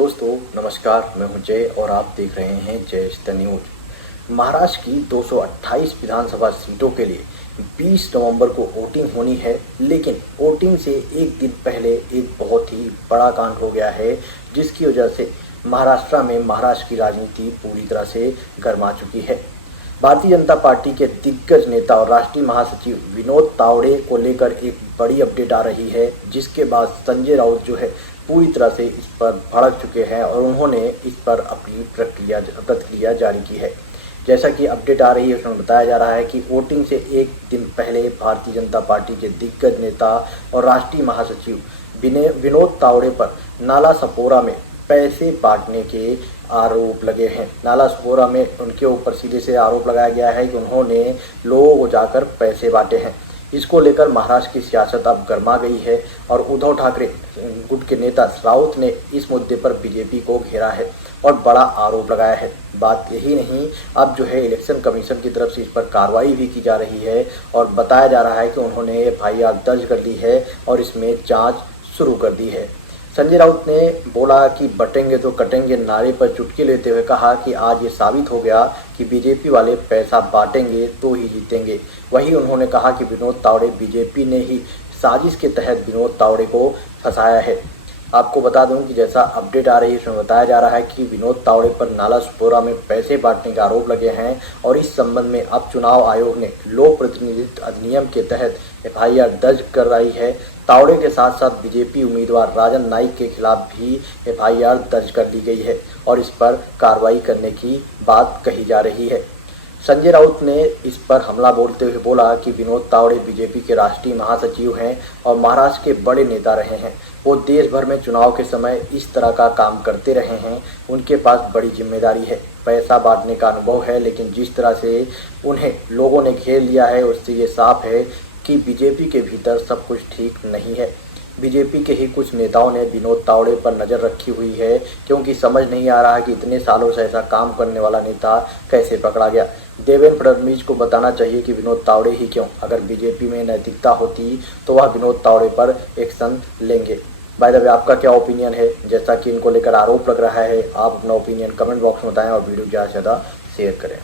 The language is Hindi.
दोस्तों नमस्कार, मैं हूं जय और आप देख रहे हैं जय द न्यूज। महाराष्ट्र की 228 विधानसभा सीटों के लिए 20 नवंबर को वोटिंग होनी है, लेकिन वोटिंग से एक दिन पहले एक बहुत ही बड़ा कांड हो गया है, जिसकी वजह से महाराष्ट्र की राजनीति पूरी तरह से गर्मा चुकी है। भारतीय जनता पार्टी के दिग्गज नेता और राष्ट्रीय महासचिव विनोद तावड़े को लेकर एक बड़ी अपडेट आ रही है, जिसके बाद संजय राउत जो है पूरी तरह से इस पर भड़क चुके हैं और उन्होंने इस पर अपनी प्रतिक्रिया जारी की है। जैसा कि अपडेट आ रही है, उसमें बताया जा रहा है कि वोटिंग से एक दिन पहले भारतीय जनता पार्टी के दिग्गज नेता और राष्ट्रीय महासचिव विनोद तावड़े पर नाला सपोरा में पैसे बांटने के आरोप लगे हैं। नाला सपोरा में उनके ऊपर सीधे से आरोप लगाया गया है कि उन्होंने लोगों को जाकर पैसे बांटे हैं। इसको लेकर महाराष्ट्र की सियासत अब गर्मा गई है और उद्धव ठाकरे गुट के नेता राउत ने इस मुद्दे पर बीजेपी को घेरा है और बड़ा आरोप लगाया है। बात यही नहीं, अब जो है इलेक्शन कमीशन की तरफ से इस पर कार्रवाई भी की जा रही है और बताया जा रहा है कि उन्होंने एफआईआर दर्ज कर ली है और इसमें जांच शुरू कर दी है। संजय राउत ने बोला कि बटेंगे तो कटेंगे नारे पर चुटकी लेते हुए कहा कि आज ये साबित हो गया कि बीजेपी वाले पैसा बांटेंगे तो ही जीतेंगे। वहीं उन्होंने कहा कि विनोद तावड़े बीजेपी ने ही साजिश के तहत विनोद तावड़े को फंसाया है। आपको बता दूं कि जैसा अपडेट आ रही है, उसमें बताया जा रहा है कि विनोद तावड़े पर नाला सपोरा में पैसे बांटने के आरोप लगे हैं और इस संबंध में अब चुनाव आयोग ने लोक प्रतिनिधित्व अधिनियम के तहत एफआईआर दर्ज कराई है। तावड़े के साथ साथ बीजेपी उम्मीदवार राजन नाईक के खिलाफ भी एफआईआर दर्ज कर दी गई है और इस पर कार्रवाई करने की बात कही जा रही है। संजय राउत ने इस पर हमला बोलते हुए बोला कि विनोद तावड़े बीजेपी के राष्ट्रीय महासचिव हैं और महाराष्ट्र के बड़े नेता रहे हैं। वो देश भर में चुनाव के समय इस तरह का काम करते रहे हैं। उनके पास बड़ी जिम्मेदारी है, पैसा बांटने का अनुभव है, लेकिन जिस तरह से उन्हें लोगों ने घेर लिया है उससे ये साफ है कि बीजेपी के भीतर सब कुछ ठीक नहीं है। बीजेपी के ही कुछ नेताओं ने विनोद तावड़े पर नज़र रखी हुई है, क्योंकि समझ नहीं आ रहा कि इतने सालों से ऐसा काम करने वाला नेता कैसे पकड़ा गया। देवेंद्र फडणवीस को बताना चाहिए कि विनोद तावड़े ही क्यों, अगर बीजेपी में नैतिकता होती तो वह विनोद तावड़े पर एक्शन लेंगे। बाय द वे, आपका क्या ओपिनियन है? जैसा कि इनको लेकर आरोप लग रहा है, आप अपना ओपिनियन कमेंट बॉक्स में बताएं और वीडियो ज़्यादा से ज़्यादा शेयर करें।